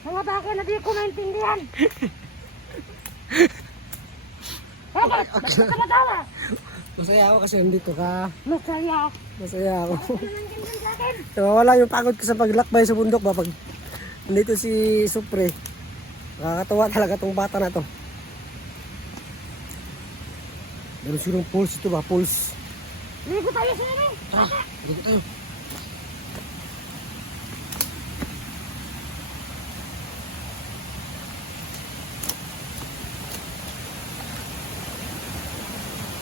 Mga bagay na di ko maintindihan. Bakit? Bakit ka natawa? Masaya ako kasi nandito ka. Masaya. Masaya ako. Bakit ka nandiyan sa akin? Nawawala yung pagod ko sa paglakbay sa bundok ba pag nandito si Supre. Nakakatawa talaga tong bata na to. Meron silang pulse ito ba? Pulse. Ligo tayo sa inyo. Tara, ligo tayo.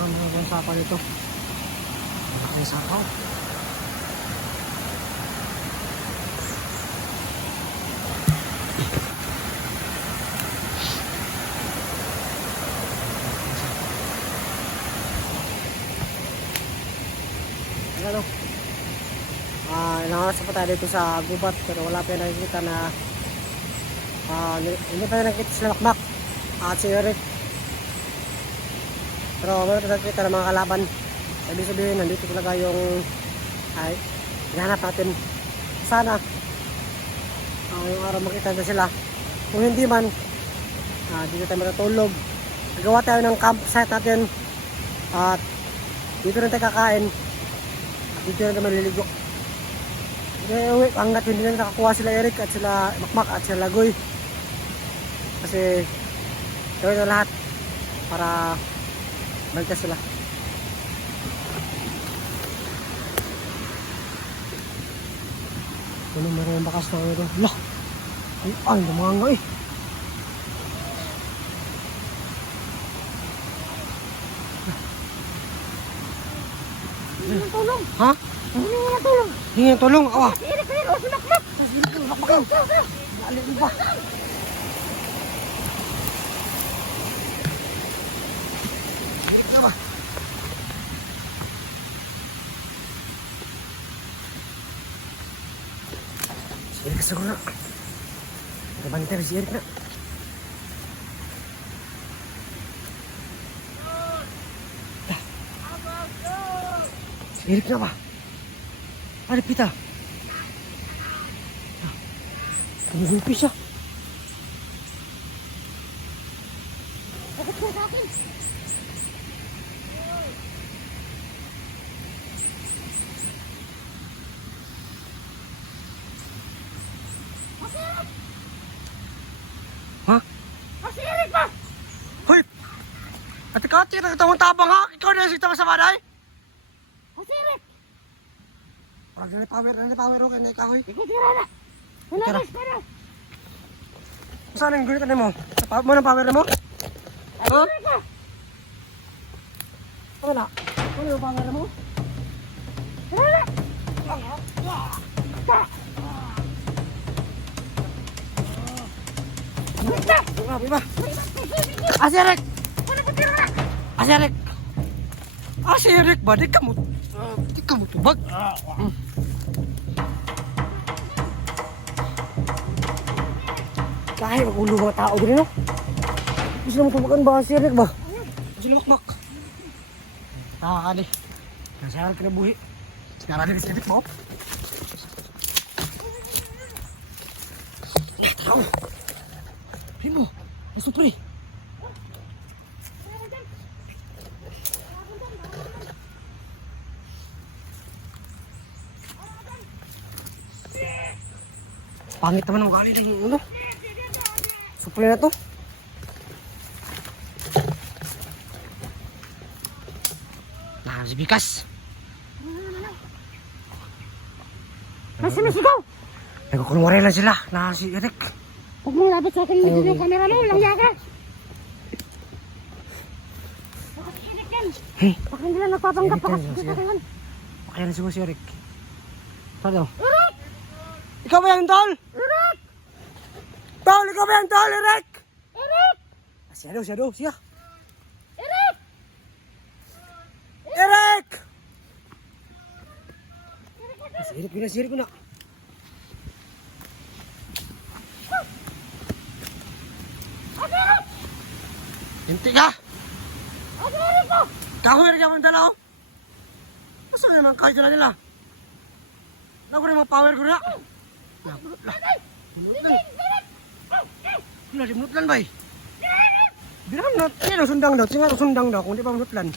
Mga bansa pa nito. Mga sakaw. Ano? Ilang oras pa tayo dito sa gubat pero wala pa yung nakikita na hindi pa yung nakikita sila Makmak at si Eric. Pero meron tayo nakikita ng mga kalaban. Ibig sabihin nandito talaga yung hinahanap natin. Sana yung araw makita na sila. Kung hindi man dito tayo matutulog. Nagawa tayo ng campsite natin at dito rin tayo kakain. Dito na naman maliligo. Hanggat hindi na nakakuha sila Eric at sila Makmak at sila Lagoy. Kasi gawin na lahat para bagtas sila. Ito na maraming bakas na ito. Lah! Ay, lumanga eh. Hindi ng tulong. Ha? Hindi ng tulong. Hingi ng tulong. Awa! Si Eric, o si Makmak. Makmak lang. Alin ba? Hingi ba? Si Eric sa guna. Nagabantay si Eric na. Si Eric na ba? Ano pita? Tumulpi siya. Bakit ka sa akin? Ha? Si Eric ba? Hoy! Ate Kati, nagtawang-tabang ha? Ikaw na yung sita sa baday? Si Eric. Parang nalipower ho kayo na ikahoy. Ikaw tira na. Wala Tira. na espera. Saan ang gulit mo? Sa mo ng power mo? Ha? Eric ka. Wala. Ano yung power mo? Tira na. Iba. Asirik! Asirik! Asirik ba? Di ka mo tubag. Kahit magulo mga tao din, no? Gusto na magtubagan ba? Asirik ba? Sila Makmak. Nakakali. Nasayang kinabuhi. Sinarali ni Asirik mo. Tao! Himo! Nasupre! Pangit naman ang ugali ng ano. Supre na to. Si Bikas. Nasimisigaw. Nagkukunwari lang sila na si Eric. Huwag mong labot sa akin yung camera mo. Walang yaka. Bakit si Eric yan? Hey! Baka hindi lang nagpapanggap. Eric yan, Baka sige. sa akin. Pakaya na siguro si Eric. Saan daw? Eric! Ikaw ba yan, Tol? Eric! Tol, ikaw ba yan, Tol? Eric! Eric! Siya daw, siya. Eric! Eric! Si Eric ko na. Eric! Hinti ka! Eric ko! Kahoy Eric ang dala, oh. Saan naman kahit dala nila? Naku na yung mga power ko na. na, di munutlan ba eh. Bilang na, yan ang sundang daw, tingnan ang sundang daw, kung di pa munutlan.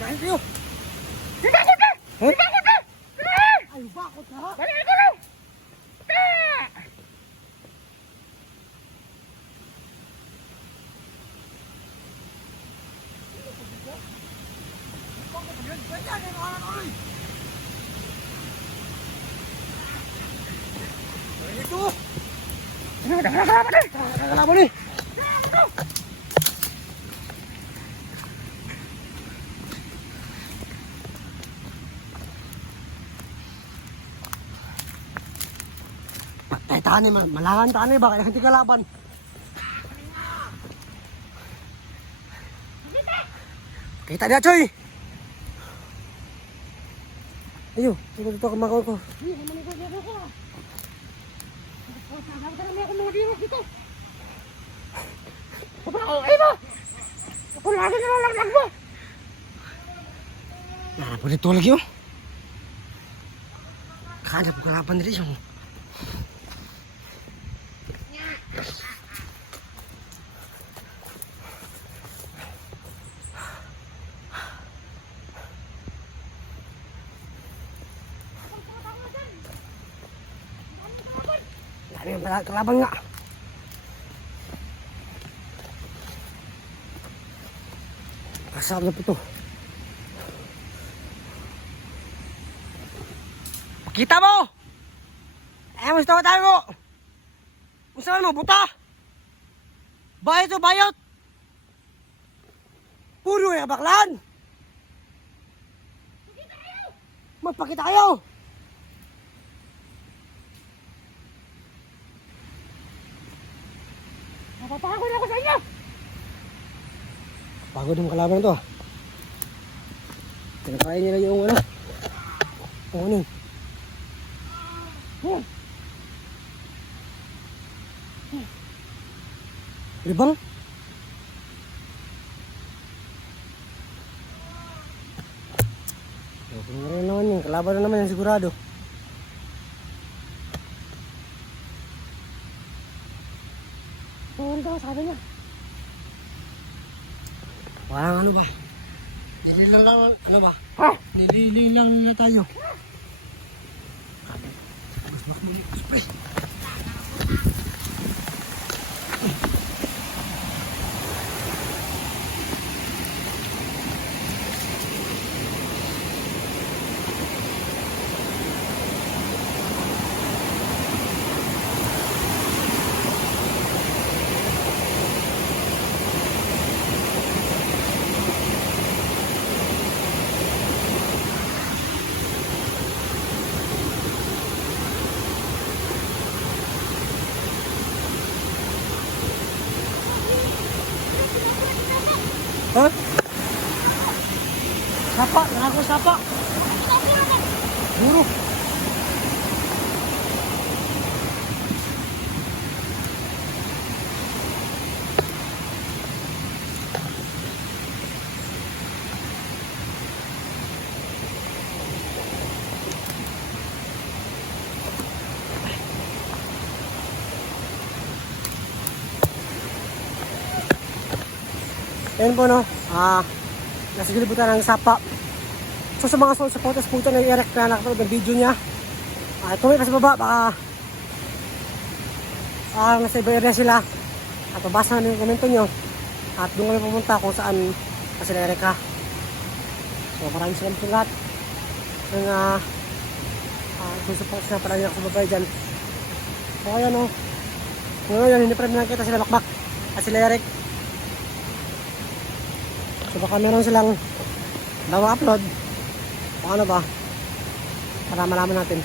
Thank you. Huh? Ay, bakit ha? Ito. Kalaban ni. Patay tani, malahan tani ba? Kaya hindi kalaban. Kita dia coy. Ayo, ito kumakawal ko. Nah, boleh tuh lagi yo. Kada po kalaban diri siya. Dami ang kalaban nga. Kasama na po ito. Pakita mo! Mas tawa mo! Masaman mo, buta! Bayot o bayot! Puro yung baklan! Magpakita kayo! Napapagod ako sa inyo! Pagod yung kalaban to. Tinakain nila yung ano. Yung ano. Libang? Kung meron naman yung kalaban na naman yung sigurado. Pumunta ko, sabi niya. Parang ano ba? Nililang lang, ano ba? Ha? Nililing lang na tayo. Mas makmuli ko spray. Ha? Sapa, nako sapa. Buru. Ayan po no, nasa gilibutan ng sapa. So sa mga supporters po ito na i-erect na nakapag ng video niya, comment pa sa baba, baka nasa iba area sila at mabasa na yung komento nyo at doon kami pumunta kung saan kasi na-erect ha. So maraming salamat sa lahat ng support na palagi ako sa babay dyan. So kaya no, ngayon hindi pa rin nakita sila bakbak at sila erect. So baka meron silang daw upload o ano ba para malaman natin.